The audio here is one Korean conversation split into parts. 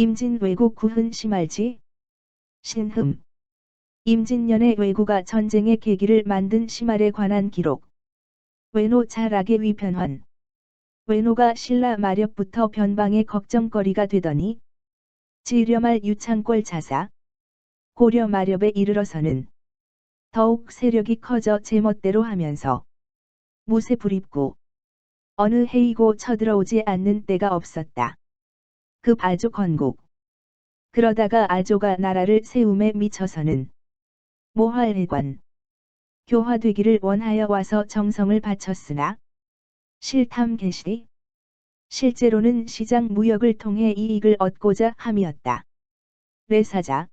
임진 왜구 구흔 심할지 신흠 임진년의 왜구가 전쟁의 계기를 만든 심할에 관한 기록. 왜노 자락의 위편환. 왜노가 신라 마렵부터 변방의 걱정거리가 되더니 지려말 유창골 자사 고려 마렵에 이르러서는 더욱 세력이 커져 제멋대로 하면서 무쇠 불입고 어느 해이고 쳐들어오지 않는 때가 없었다. 급 아조 건국. 그러다가 아조가 나라를 세움에 미쳐서는 모활해관 교화되기를 원하여 와서 정성을 바쳤으나 실탐 개시 실제로는 시장 무역을 통해 이익을 얻고자 함이었다. 레사자.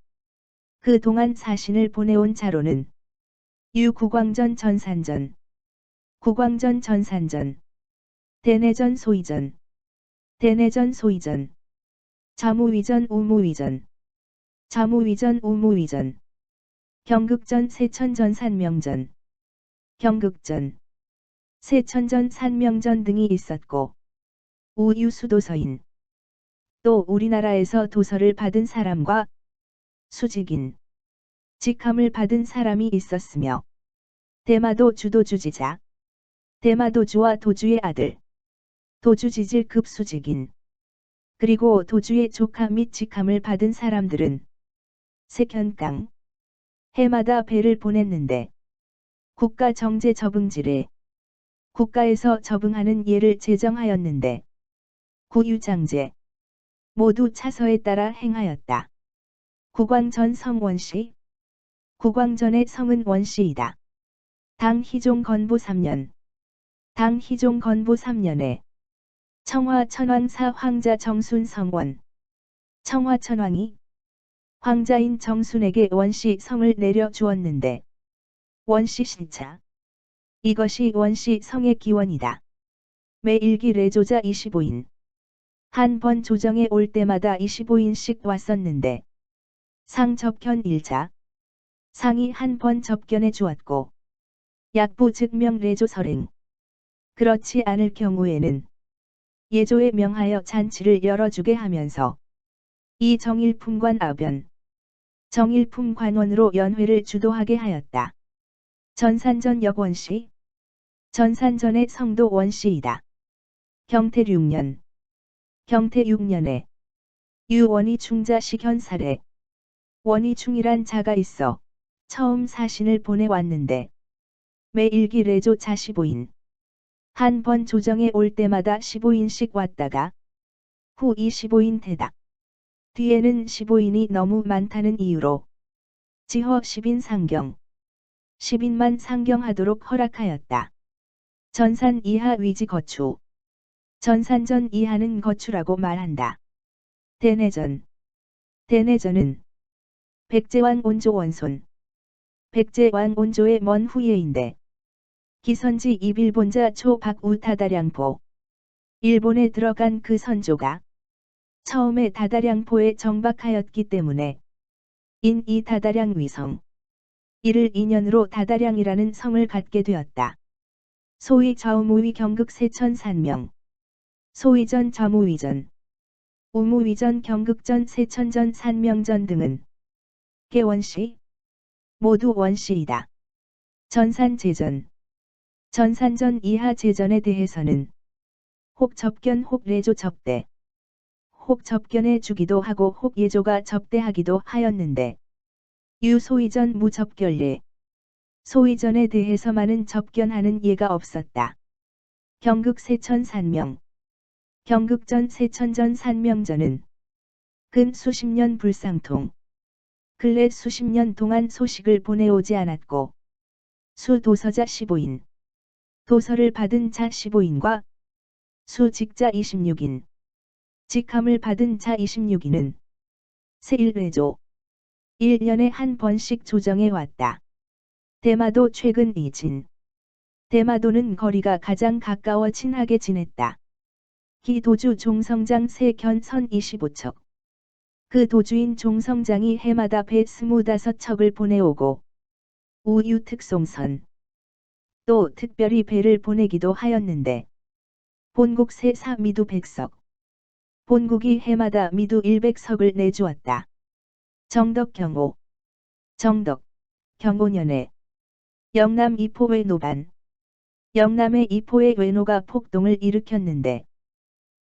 그동안 사신을 보내온 자로는 유구광전 전산전, 구광전 전산전, 대내전 소위전, 대내전 소위전, 자무위전 우무위전, 자무위전 우무위전, 경극전 세천전 산명전, 경극전, 세천전 산명전 등이 있었고 우유수도서인 또 우리나라에서 도서를 받은 사람과 수직인 직함을 받은 사람이 있었으며 대마도 주도주지자 대마도주와 도주의 아들 도주지질 급수직인 그리고 도주의 조카 및 직함을 받은 사람들은 세견강 해마다 배를 보냈는데 국가 정제 적응지례 국가에서 적응하는 예를 제정하였는데 구유장제 모두 차서에 따라 행하였다. 구광전 성원시 구광전의 성은 원시이다. 당 희종 건부 3년 당 희종 건부 3년에 청화 천왕사 황자 정순 성원 청화 천왕이 황자인 정순에게 원시 성을 내려 주었는데 원시 신차 이것이 원시 성의 기원이다. 매일기 레조자 25인 한 번 조정에 올 때마다 25인씩 왔었는데 상접견 1자 상이 한 번 접견해 주었고 약부 즉명 레조 설행 그렇지 않을 경우에는 예조에 명하여 잔치를 열어주게 하면서 이 정일품관 아변 정일품 관원으로 연회를 주도하게 하였다. 전산전 역원시 전산전의 성도 원시이다. 경태 6년 경태 6년에 유원희 충자 시현살에 원희 충이란 자가 있어 처음 사신을 보내왔는데 매일기 레조 자 15인 한 번 조정에 올 때마다 15인씩 왔다가 후 25인 되다. 뒤에는 15인이 너무 많다는 이유로 지허 10인 상경 10인만 상경하도록 허락하였다. 전산 이하 위지 거추 전산전 이하는 거추라고 말한다. 대내전 대내전은 백제왕 온조 원손 백제왕 온조의 먼 후예인데 기선지 이빌본자 초 박우 다다량포 일본에 들어간 그 선조가 처음에 다다량포에 정박하였기 때문에 인 이 다다량 위성 이를 인연으로 다다량이라는 성을 갖게 되었다. 소위 좌우무위 경극 세천 산명 소위전 좌무위전 우무위전 경극전 세천전 산명전 등은 개원시 모두 원시이다. 전산제전 전산전 이하 제전에 대해서는 혹 접견 혹 레조 접대 혹 접견에 주기도 하고 혹 예조가 접대하기도 하였는데 유소위전 무접견례 소위전에 대해서만은 접견하는 예가 없었다. 경극 세천 산명 경극전 세천전 산명전은 근 수십 년 불상통 근래 수십 년 동안 소식을 보내오지 않았고 수 도서자 15인 도서를 받은 자 15인과 수 직자 26인 직함을 받은 자 26인은 세1회조 1년에 한 번씩 조정해 왔다. 대마도 최근 이진 대마도는 거리가 가장 가까워 친하게 지냈다. 기 도주 종성장 세견 선 25척 그 도주인 종성장이 해마다 배 25척을 보내오고 우유 특송선 또 특별히 배를 보내기도 하였는데 본국세 사미도 백석 본국이 해마다 미두 100석을 내주었다. 정덕 경오. 정덕, 경오년에 영남 이포 외노반. 영남의 이포의 외노가 폭동을 일으켰는데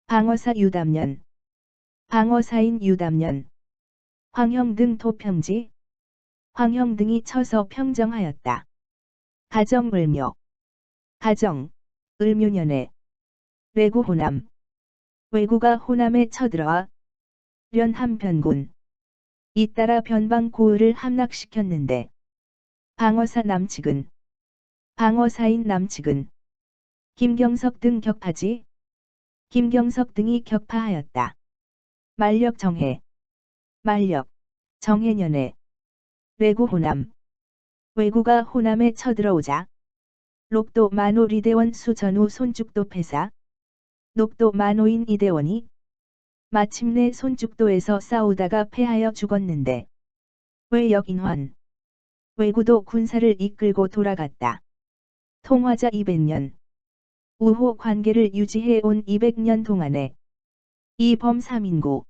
방어사 유담년, 방어사인 유담년, 황형 등 도평지, 황형 등이 쳐서 평정하였다. 가정을묘. 가정, 을묘년에 레구 호남. 왜구가 호남에 쳐들어와 련함변군. 잇따라 변방 고을을 함락시켰는데 방어사 남측은 방어사인 남측은 김경석 등 격파지. 김경석 등이 격파하였다. 만력 정해. 만력, 정해년에 레구 호남. 왜구가 호남에 쳐들어오자 록도 만호 리대원 수전후 손죽도 패사. 녹도 만호인 이대원이 마침내 손죽도에서 싸우다가 패하여 죽었는데 왜역인환. 왜구도 군사를 이끌고 돌아갔다. 통화자 200년. 우호 관계를 유지해 온 200년 동안에 이 범삼인구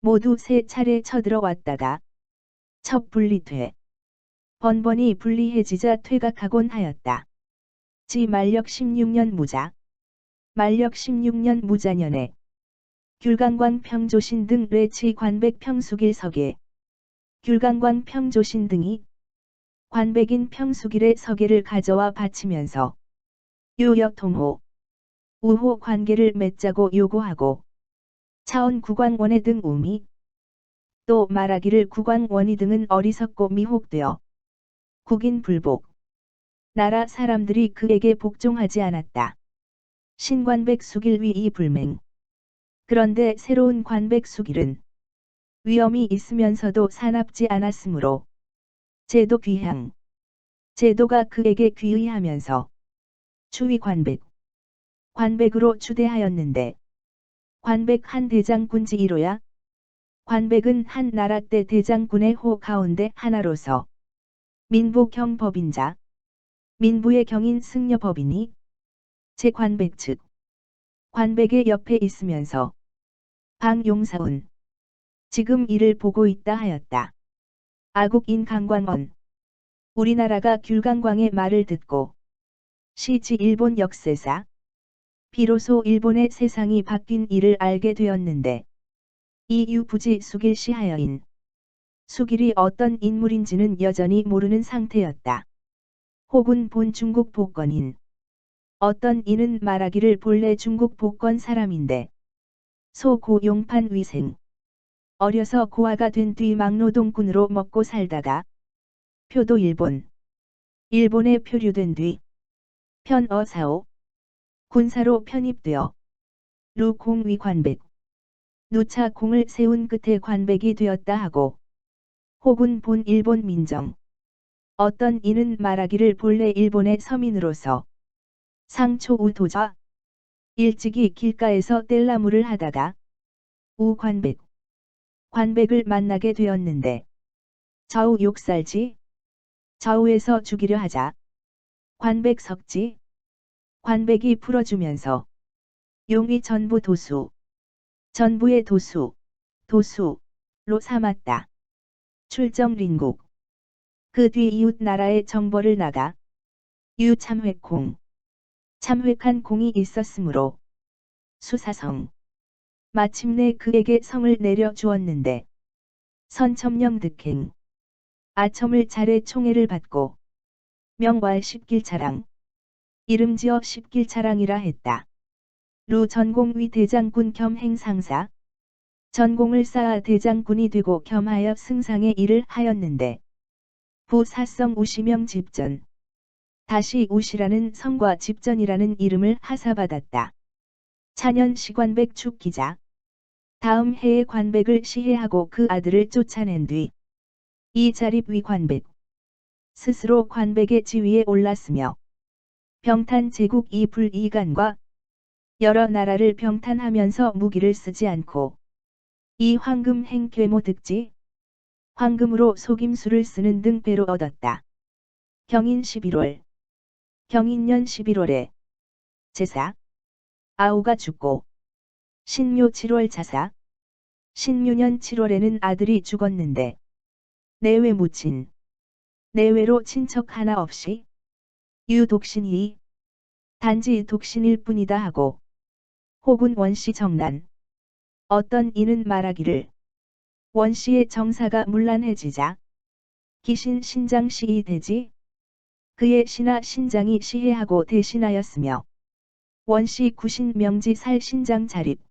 모두 3차례 쳐들어왔다가 첫 분리돼 번번이 분리해지자 퇴각하곤 하였다. 지 만력 16년 무자. 만력 16년 무자년에 귤강관 평조신 등 래치 관백 평수길 서계. 귤강관 평조신 등이 관백인 평수길의 서계를 가져와 바치면서 유역통호, 우호 관계를 맺자고 요구하고 차원 국왕원회 등 우미, 또 말하기를 국왕원의 등은 어리석고 미혹되어 국인 불복, 나라 사람들이 그에게 복종하지 않았다. 신관백 수길 위이 불맹. 그런데 새로운 관백 수길은 위엄이 있으면서도 사납지 않았으므로 제도 귀향. 제도가 그에게 귀의하면서 추위 관백. 관백으로 추대하였는데 관백 한 대장군지 1호야. 관백은 한 나라 때 대장군의 호 가운데 하나로서 민부 경법인자. 민부의 경인 승려법이니 제 관백 측. 관백의 옆에 있으면서 방용사운. 지금 이를 보고 있다 하였다. 아국인 강관원. 우리나라가 귤강광의 말을 듣고 시지 일본 역세사. 비로소 일본의 세상이 바뀐 일을 알게 되었는데 이유부지 수길씨 하여인. 수길이 어떤 인물인지는 여전히 모르는 상태였다. 혹은 본 중국 복건인. 어떤 이는 말하기를 본래 중국 복건 사람인데 소고 용판 위생. 어려서 고아가 된 뒤 막노동꾼으로 먹고 살다가 표도 일본에 표류된 뒤 편어사오 군사로 편입되어 루공위 관백. 누차 공을 세운 끝에 관백이 되었다 하고 혹은 본 일본 민정. 어떤 이는 말하기를 본래 일본의 서민으로서 상초 우도자. 일찍이 길가에서 뗄나무를 하다가 우관백. 관백을 만나게 되었는데 좌우 욕살지. 좌우에서 죽이려 하자 관백 석지. 관백이 풀어주면서 용이 전부 도수. 전부의 도수로 삼았다. 출정 린국. 그 뒤 이웃 나라의 정벌을 나가 유참획공. 참획한 공이 있었으므로 수사성. 마침내 그에게 성을 내려 주었는데 선첨령 득행. 아첨을 잘해 총애를 받고 명왈 십길차랑. 이름지어 십길차랑이라 했다. 루 전공위 대장군 겸 행상사. 전공을 쌓아 대장군이 되고 겸하여 승상의 일을 하였는데 부사성 우시명 집전. 다시 우시라는 성과 집전이라는 이름을 하사받았다. 차년 시관백 축기자. 다음 해에 관백을 시해하고 그 아들을 쫓아낸 뒤 이 자립위 관백. 스스로 관백의 지위에 올랐으며 병탄 제국 이불이간과 여러 나라를 병탄하면서 무기를 쓰지 않고 이 황금 행괴모 득지. 황금으로 속임수를 쓰는 등 배로 얻었다. 경인 11월. 경인년 11월에 제사 아우가 죽고 신묘 7월 자사. 신묘년 7월에는 아들이 죽었는데 내외 무친. 내외로 친척 하나 없이 유독신이 단지 독신일 뿐이다 하고 혹은 원씨 정난. 어떤 이는 말하기를 원씨의 정사가 문란해지자 기신 신장 시이 되지 그의 신하 신장이 시해하고 대신하였으며 원씨 구신 명지 살 신장 자립.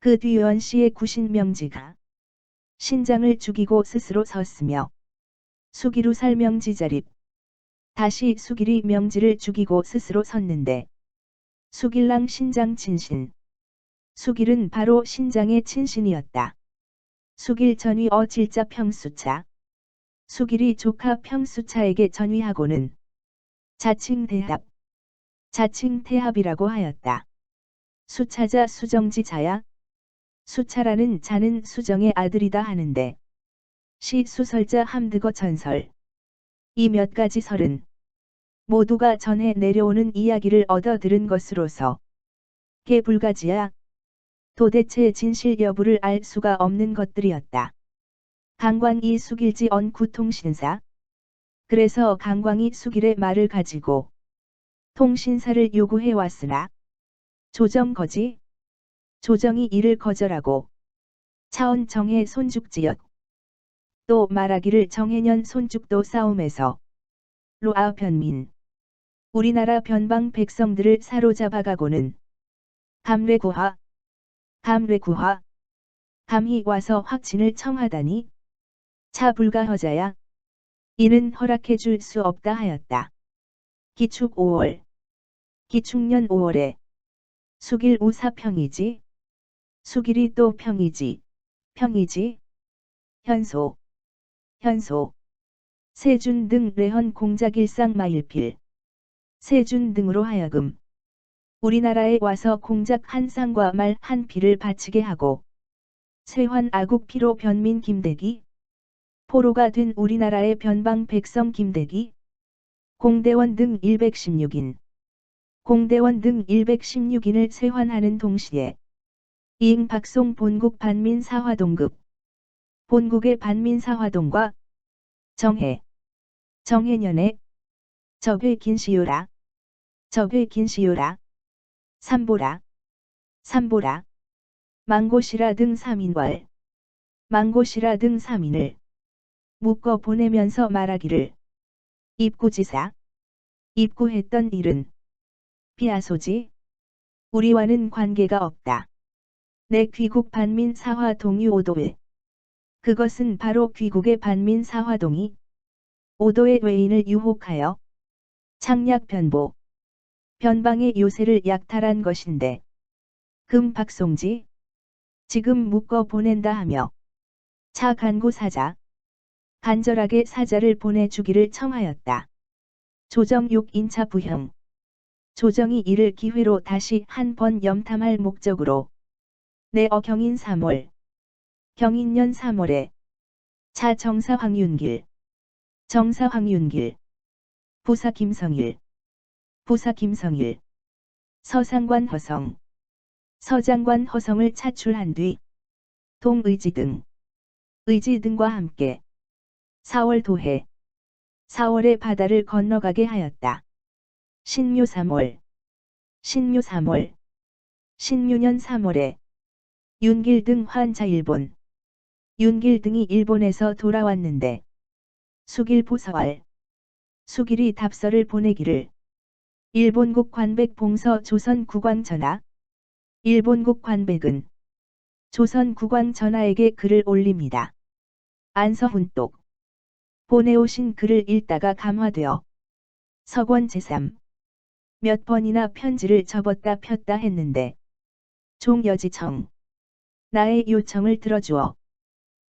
그 뒤 원씨의 구신 명지가 신장을 죽이고 스스로 섰으며 수기루 살 명지 자립. 다시 수길이 명지를 죽이고 스스로 섰는데 수길랑 신장 친신. 수길은 바로 신장의 친신이었다. 수길 전위 질자 평수차. 수길이 조카 평수차에게 전위하고는 자칭대합. 자칭태합이라고 하였다. 수차자 수정지 자야. 수차라는 자는 수정의 아들이다 하는데 시 수설자 함드거 전설. 이 몇 가지 설은 모두가 전해 내려오는 이야기를 얻어 들은 것으로서 개불가지야. 도대체 진실 여부를 알 수가 없는 것들이었다. 강광이 수길지 언구통신사. 그래서 강광이 수길의 말을 가지고 통신사를 요구해 왔으나 조정거지. 조정이 이를 거절하고 차원 정해 손죽지역. 또 말하기를 정해년 손죽도 싸움에서 로아 변민. 우리나라 변방 백성들을 사로잡아가고는 감래구하. 감래구하. 감히 와서 확진을 청하다니 차 불가허자야. 이는 허락해 줄 수 없다 하였다. 기축 5월. 기축년 5월에 수길 우사평이지. 수길이 또 평이지. 평이지. 현소. 현소. 세준 등 레헌 공작일상 마일필. 세준 등으로 하여금 우리나라에 와서 공작 한 쌍과 말 한 필을 바치게 하고 쇠환 아국 피로 변민 김대기. 포로가 된 우리나라의 변방 백성 김대기. 공대원 등 116인. 공대원 등 116인을 쇠환하는 동시에 이응 박송 본국 반민사화동급. 본국의 반민사화동과 정해. 정해년에 적회 긴시요라. 적회 긴시요라. 삼보라. 삼보라. 망고시라 등 3인월. 망고시라 등 3인을 묶어 보내면서 말하기를 입구지사. 입구했던 일은 비아소지. 우리와는 관계가 없다. 내 귀국 반민 사화 동유 오도회. 그것은 바로 귀국의 반민 사화동이 오도의 외인을 유혹하여 창략 변보. 변방의 요새를 약탈한 것인데 금박송지. 지금 묶어 보낸다 하며 차 간구 사자. 간절하게 사자를 보내주기를 청하였다. 조정 6인차 부형. 조정이 이를 기회로 다시 한 번 염탐할 목적으로 내어 경인 3월. 경인년 3월에 차 정사 황윤길. 정사 황윤길. 부사 김성일. 부사 김성일. 서상관 허성. 서장관 허성을 차출한 뒤 동의지 등. 의지 등과 함께 4월 도해. 4월에 바다를 건너가게 하였다. 신묘 3월. 신묘 3월. 신묘년 3월에 윤길 등 환자 일본. 윤길 등이 일본에서 돌아왔는데 수길 보서왈. 수길이 답서를 보내기를 일본국 관백 봉서 조선 국왕 전하. 일본국 관백은 조선 국왕 전하에게 글을 올립니다. 안서훈독. 보내오신 글을 읽다가 감화되어 석원 제3. 몇 번이나 편지를 접었다 폈다 했는데 종여지청. 나의 요청을 들어주어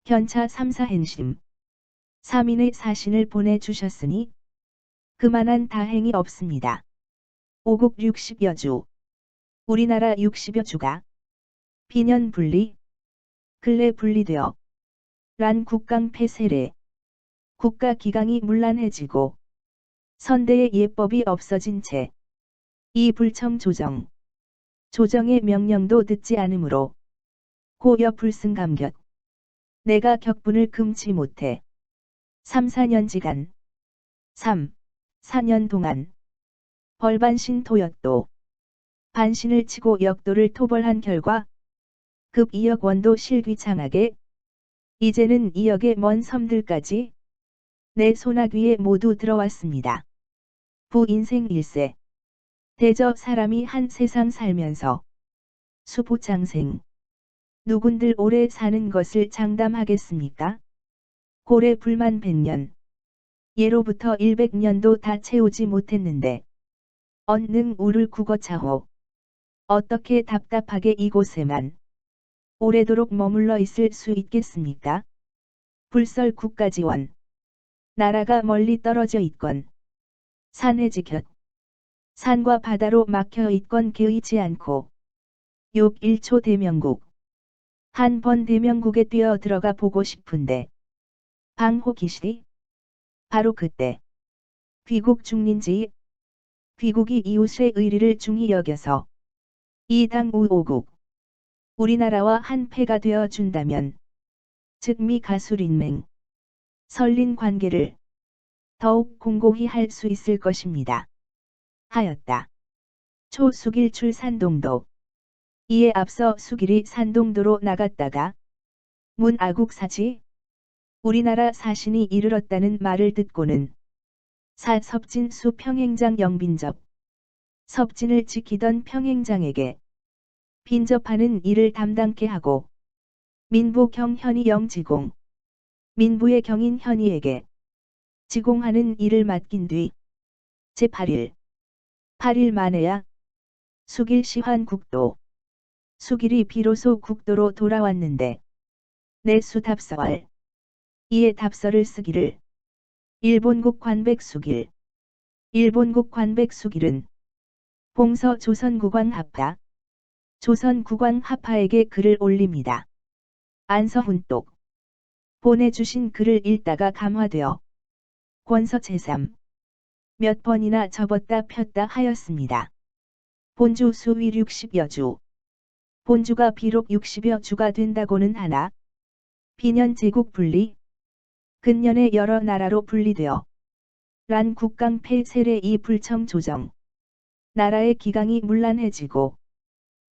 견차 3사 행심. 3인의 사신을 보내주셨으니 그만한 다행이 없습니다. 오국 60여 주. 우리나라 60여 주가 비년 분리. 근래 분리되어 란 국강 폐쇄래. 국가 기강이 문란해지고 선대의 예법이 없어진 채 이 불청 조정. 조정의 명령도 듣지 않으므로 고여 불승감격. 내가 격분을 금치 못해 3~4년지간 4년 동안 벌반신 토였도 반신을 치고 역도를 토벌한 결과 급 2억 원도 실귀창하게 이제는 2억의 먼 섬들까지 내 소나귀에 모두 들어왔습니다. 부인생 일세. 대저 사람이 한 세상 살면서 수부장생. 누군들 오래 사는 것을 장담하겠습니까? 고래 불만 100년. 예로부터 100년도 다 채우지 못했는데 언능 우를 국어차호. 어떻게 답답하게 이곳에만 오래도록 머물러 있을 수 있겠습니까? 불설 국가지원. 나라가 멀리 떨어져 있건 산해 지켰. 산과 바다로 막혀 있건 개의치 않고 1초 대명국. 한 번 대명국에 뛰어 들어가 보고 싶은데 방호기실이 바로 그때 귀국 중린지 귀국이 이웃의 의리를 중히 여겨서 이 당 우오국 우리나라와 한 패가 되어 준다면 즉 미 가술인맹 설린 관계를 더욱 공고히 할 수 있을 것입니다. 하였다. 초수길 출산동도. 이에 앞서 수길이 산동도로 나갔다가 문아국사지 우리나라 사신이 이르렀다는 말을 듣고는 섭진수 평행장 영빈접 섭진을 지키던 평행장에게 빈접하는 일을 담당케 하고 민부 경현이 영지공 민부의 경인 현이에게 지공하는 일을 맡긴 뒤 제8일 8일 만에야 수길 시환국도 수길이 비로소 국도로 돌아왔는데 내수 답서월 이에 답서를 쓰기를 일본국 관백 수길 일본국 관백 수길은 봉서 조선국왕 하파 조선국왕 하파에게 글을 올립니다. 안서훈독 보내주신 글을 읽다가 감화되어 권서 제3 몇 번이나 접었다 폈다 하였습니다. 본주 수위 60여 주. 본주가 비록 60여 주가 된다고는 하나 비년 제국 분리 근년에 여러 나라로 분리되어 란 국강 폐세례 이 불청 조정 나라의 기강이 문란해지고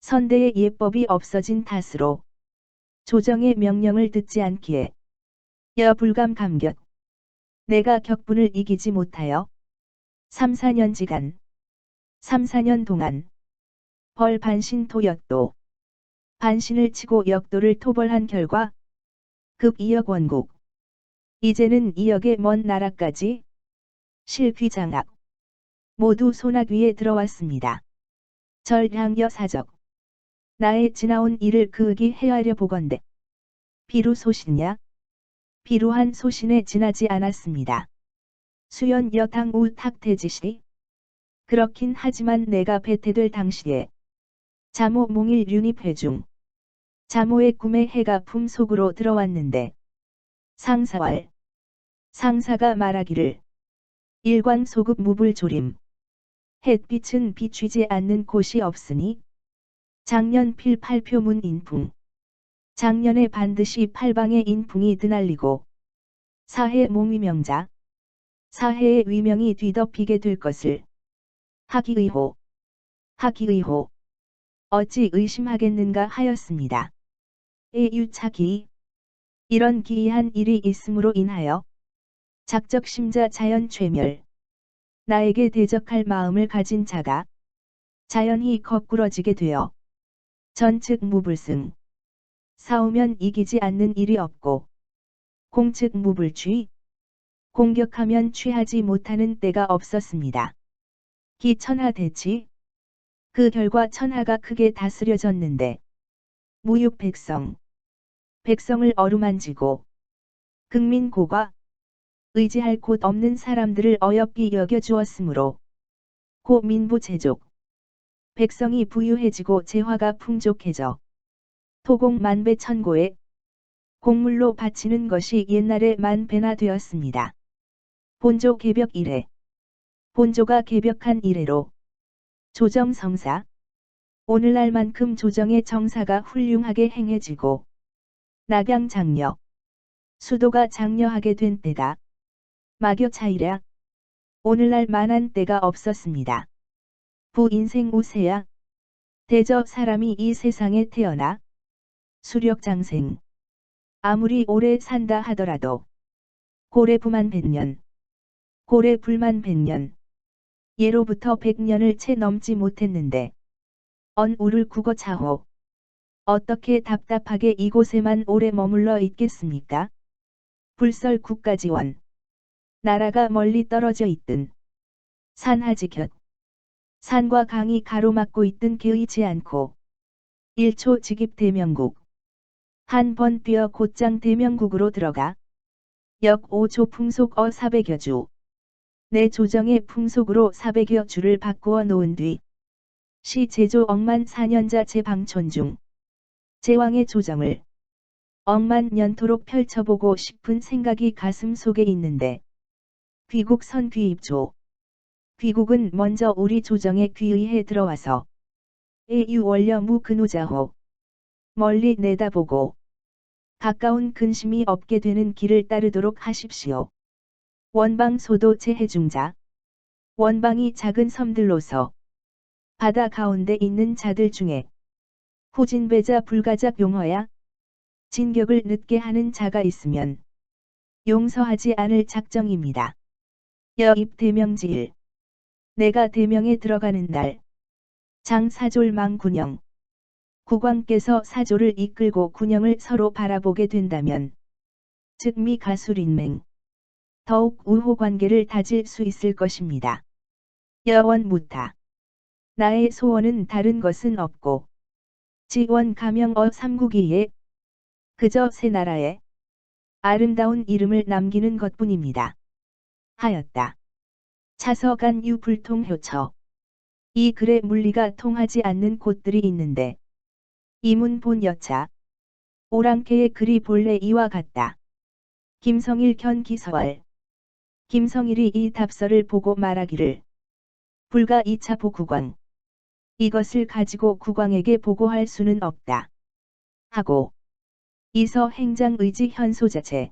선대의 예법이 없어진 탓으로 조정의 명령을 듣지 않기에 여불감 감격. 내가 격분을 이기지 못하여 3~4년지간 3~4년 동안 벌 반신 토였도 반신을 치고 역도를 토벌한 결과 급 2억 원국 이제는 2억의 먼 나라까지 실귀장악 모두 소나귀에 들어왔습니다. 절량여 사적. 나의 지나온 일을 그윽이 헤아려 보건대 비루 소신야? 비루한 소신에 지나지 않았습니다. 수연 여당 우 탁태지시. 그렇긴 하지만 내가 배태될 당시에 자모 몽일 윤입회중 자모의 꿈에 해가 품속으로 들어왔는데 상사왈 상사가 말하기를 일관 소급 무불조림 햇빛은 비추지 않는 곳이 없으니 작년 필팔표문 인풍 작년에 반드시 팔방에 인풍이 드날리고 사해 몽위명자 사해의 위명이 뒤덮이게 될 것을 하기의호 하기의호 어찌 의심하겠는가 하였습니다. 유차기 이런 기이한 일이 있음으로 인하여 작적심자 자연 최멸 나에게 대적할 마음을 가진 자가 자연히 거꾸러지게 되어 전측 무불승 싸우면 이기지 않는 일이 없고 공측 무불취 공격하면 취하지 못하는 때가 없었습니다. 기천하대치 그 결과 천하가 크게 다스려졌는데 무육 백성을 어루만지고 극민고가 의지할 곳 없는 사람들을 어여삐 여겨주었으므로 고 민부 제족 백성이 부유해지고 재화가 풍족해져 토공 만배 천고에 곡물로 바치는 것이 옛날에 만배나 되었습니다. 본조 개벽 이래 본조가 개벽한 이래로 조정성사 오늘날만큼 조정의 정사가 훌륭하게 행해지고 낙양 장려, 수도가 장려하게 된 때다. 마교 차이랴. 오늘날 만한 때가 없었습니다. 부 인생 우세야. 대저 사람이 이 세상에 태어나 수력장생. 아무리 오래 산다 하더라도 고래부만 100년, 고래불만 100년, 예로부터 100년을 채 넘지 못했는데 언우를 국어 차호. 어떻게 답답하게 이곳에만 오래 머물러 있겠습니까? 불설 국가지원. 나라가 멀리 떨어져 있든 산하지 곁. 산과 강이 가로막고 있든 개의치 않고 1초 직입 대명국. 한 번 뛰어 곧장 대명국으로 들어가 역 5조 풍속 400여 주. 내 조정의 풍속으로 400여 주를 바꾸어 놓은 뒤 시 제조 억만 4년자 제방촌 중 제왕의 조정을 억만 년토록 펼쳐보고 싶은 생각이 가슴 속에 있는데 귀국 선 귀입조. 귀국은 먼저 우리 조정에 귀의해 들어와서 에유 원려무 근우자호. 멀리 내다보고 가까운 근심이 없게 되는 길을 따르도록 하십시오. 원방 소도 제해중자. 원방이 작은 섬들로서 바다 가운데 있는 자들 중에 후진배자 불가작 용허야. 진격을 늦게 하는 자가 있으면 용서하지 않을 작정입니다. 여입 대명지일. 내가 대명에 들어가는 날 장사졸망 군영. 국왕께서 사조를 이끌고 군영을 서로 바라보게 된다면 즉미 가술인맹. 더욱 우호 관계를 다질 수 있을 것입니다. 여원 무타. 나의 소원은 다른 것은 없고 지원 가명어 삼국이에 그저 새 나라에 아름다운 이름을 남기는 것뿐입니다. 하였다. 차서간 유불통효처. 이 글의 물리가 통하지 않는 곳들이 있는데 이문 본 여차. 오랑캐의 글이 본래 이와 같다. 김성일 견 기서월. 김성일이 이 답서를 보고 말하기를 불가 2차 보국왕. 이것을 가지고 국왕에게 보고할 수는 없다. 하고 이서 행장의지 현소 자체.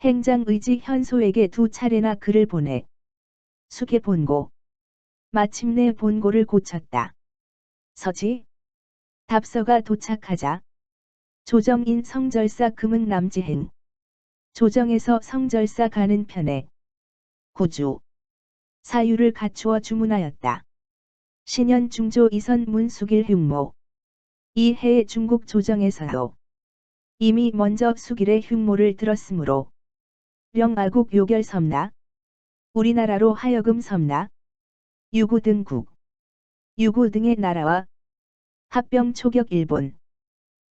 행장의지 현소에게 2차례나 글을 보내 숙의 본고. 마침내 본고를 고쳤다. 서지. 답서가 도착하자 조정인 성절사 금은 남지행. 조정에서 성절사 가는 편에 구주 사유를 갖추어 주문하였다. 신현 중조 이선 문수길 흉모. 이 해의 중국 조정에서도 이미 먼저 수길의 흉모를 들었으므로 영아국 요결 섬나 우리나라로 하여금 섬나 유구 등국 유구 등의 나라와 합병 초격 일본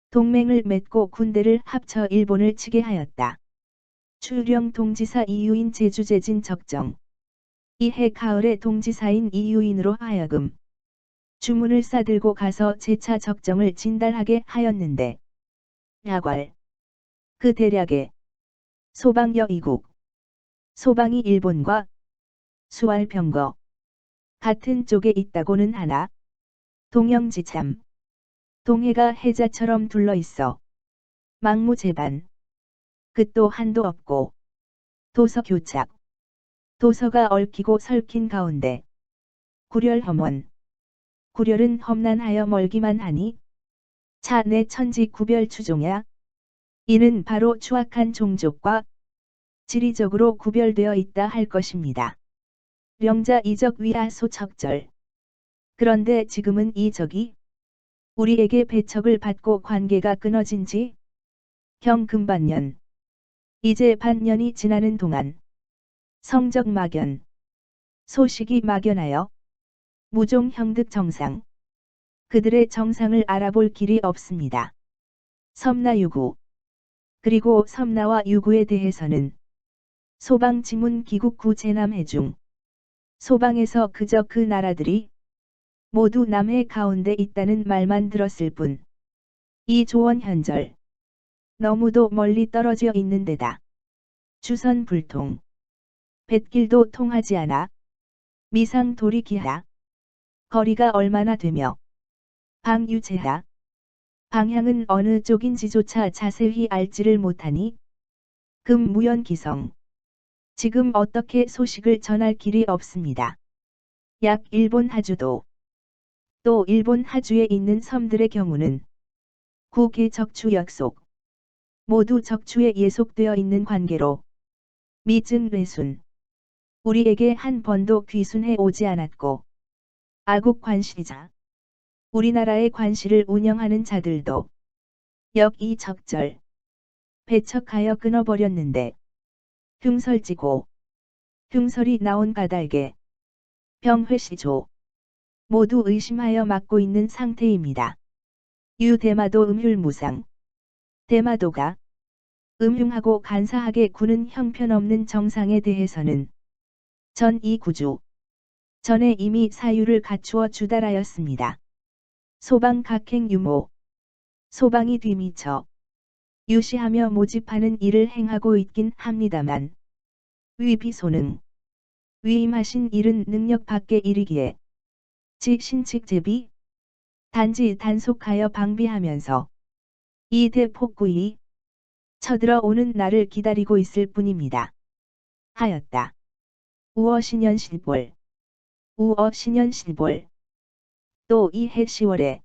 동맹을 맺고 군대를 합쳐 일본을 치게 하였다. 출령 동지사 이유인 제주제진 적정. 이해 가을에 동지사인 이유인으로 하여금 주문을 싸들고 가서 제차 적정을 진달하게 하였는데 야괄. 그 대략에 소방여 이국. 소방이 일본과 수알병거 같은 쪽에 있다고는 하나 동영지참. 동해가 해자처럼 둘러있어 망무제반. 끝도 한도 없고 도서 교착. 도서가 얽히고 설킨 가운데 구렬험원. 구렬은 험난하여 멀기만 하니 차 내 천지 구별 추종야. 이는 바로 추악한 종족과 지리적으로 구별되어 있다 할 것입니다. 령자 이적 위하 소척절. 그런데 지금은 이 적이 우리에게 배척을 받고 관계가 끊어진 지 경금반년. 이제 반년이 지나는 동안 성적 막연. 소식이 막연하여 무종 형득 정상. 그들의 정상을 알아볼 길이 없습니다. 섬나 유구. 그리고 섬나와 유구에 대해서는 소방 지문 기국 구 제남해 중 소방에서 그저 그 나라들이 모두 남해 가운데 있다는 말만 들었을 뿐. 이 조원 현절. 너무도 멀리 떨어져 있는 데다 주선 불통. 뱃길도 통하지 않아 미상 돌이 기하. 거리가 얼마나 되며 방유제하. 방향은 어느 쪽인지조차 자세히 알지를 못하니 금무연기성. 지금 어떻게 소식을 전할 길이 없습니다. 약 일본 하주도. 또 일본 하주에 있는 섬들의 경우는 국외 적추 약속. 모두 적추에 예속되어 있는 관계로 미증 뇌순. 우리에게 한 번도 귀순해 오지 않았고 아국 관시자. 우리나라의 관시를 운영하는 자들도 역이 적절. 배척하여 끊어버렸는데 흉설지고 흉설이 나온 까닭에 병회시조 모두 의심하여 맡고 있는 상태입니다. 유대마도 음흉무상. 대마도가 음흉하고 간사하게 구는 형편없는 정상에 대해서는 전 이 구주 전에 이미 사유를 갖추어 주달하였습니다. 소방 각행 유모. 소방이 뒤미쳐 유시하며 모집하는 일을 행하고 있긴 합니다만 위비소능. 위임하신 일은 능력 밖의 일이기에 지 신칙제비 단지 단속하여 방비하면서 이 대폭구이 쳐들어 오는 날을 기다리고 있을 뿐입니다. 하였다. 우어신년실볼. 우어신년실볼. 또 이해 10월에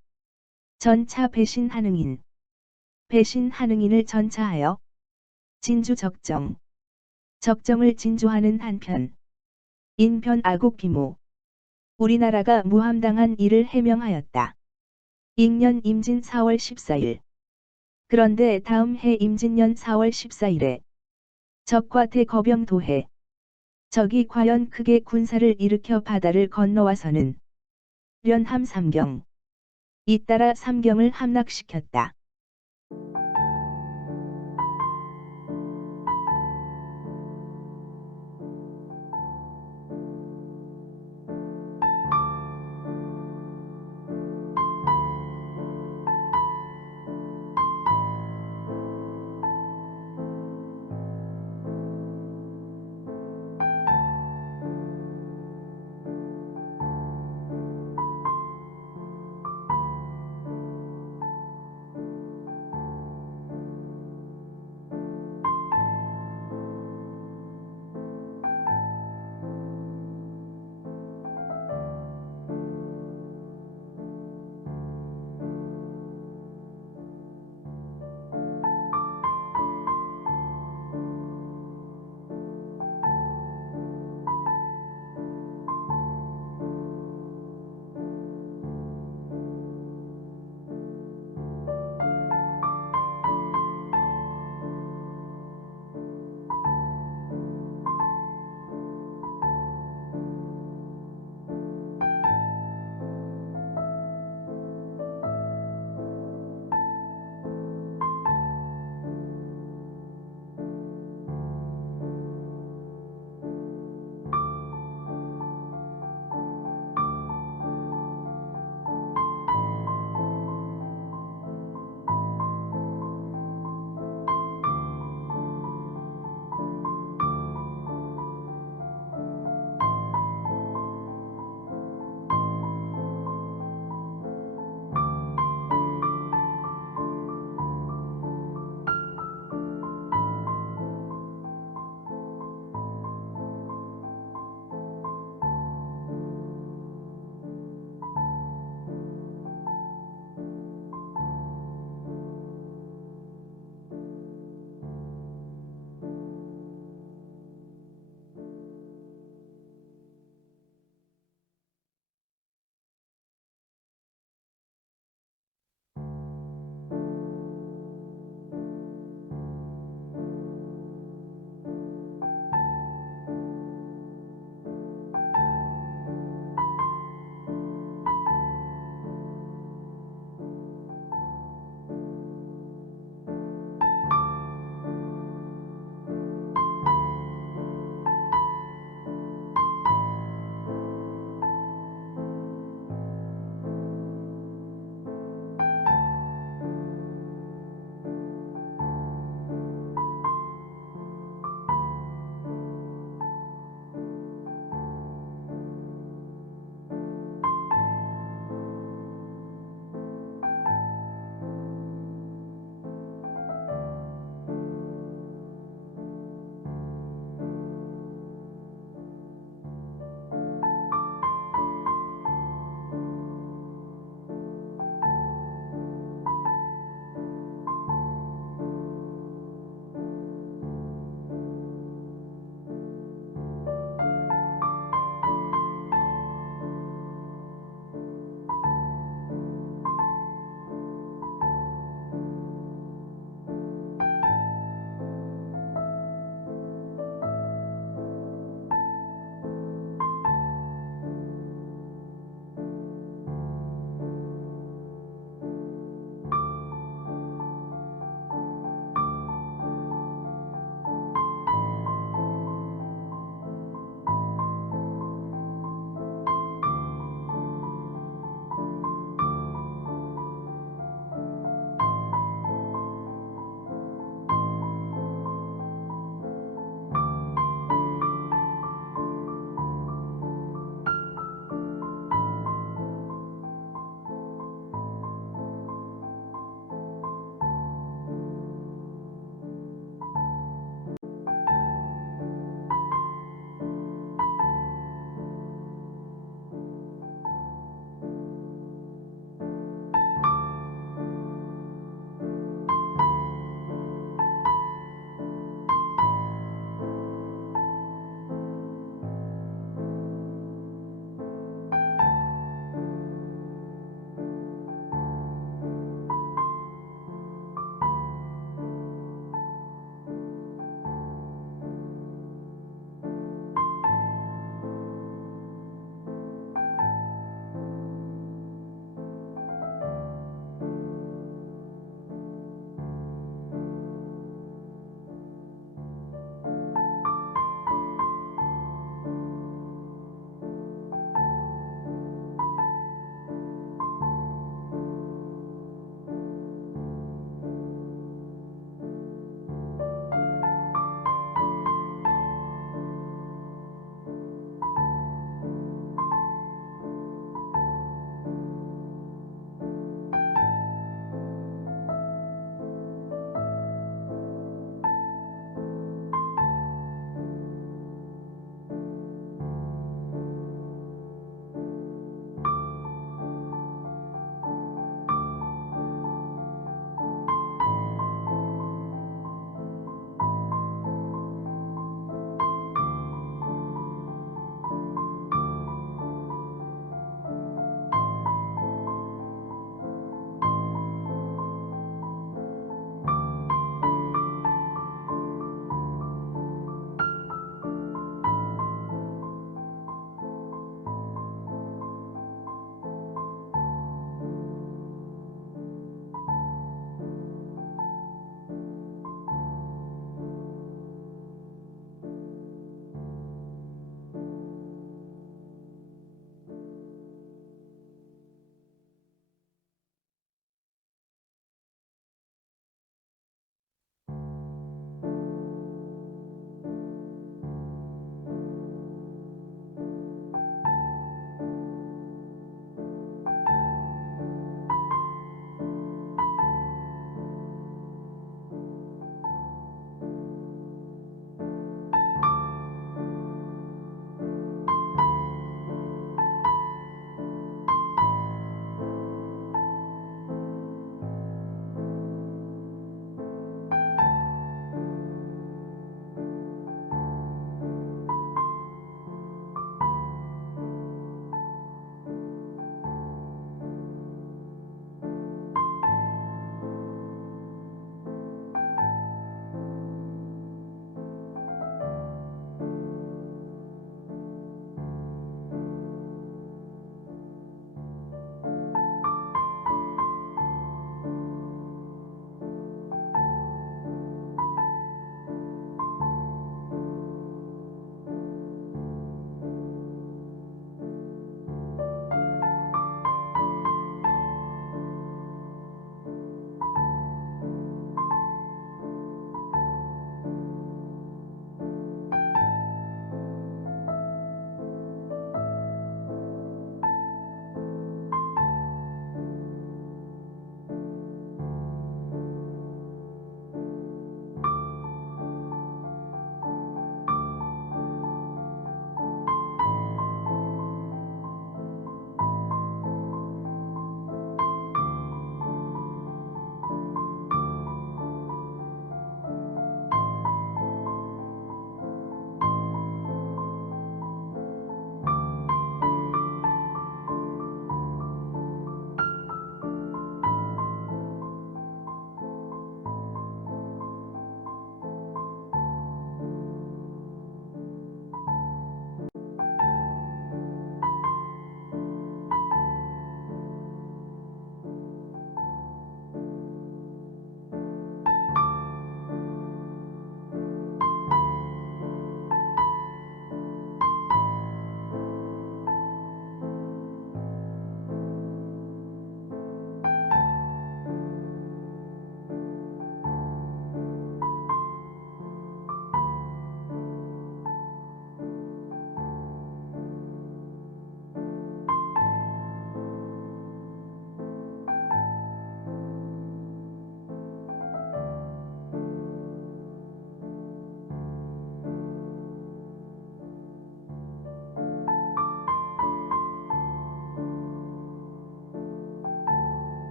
전차 배신하능인. 배신하능인을 전차하여 진주 적정. 적정을 진주하는 한편 인편 아국 비무. 우리나라가 무함당한 일을 해명하였다. 잉년 임진 4월 14일. 그런데 다음 해 임진년 4월 14일에 적과 대거병 도해. 적이 과연 크게 군사를 일으켜 바다를 건너와서는 련함 삼경. 잇따라 삼경을 함락시켰다.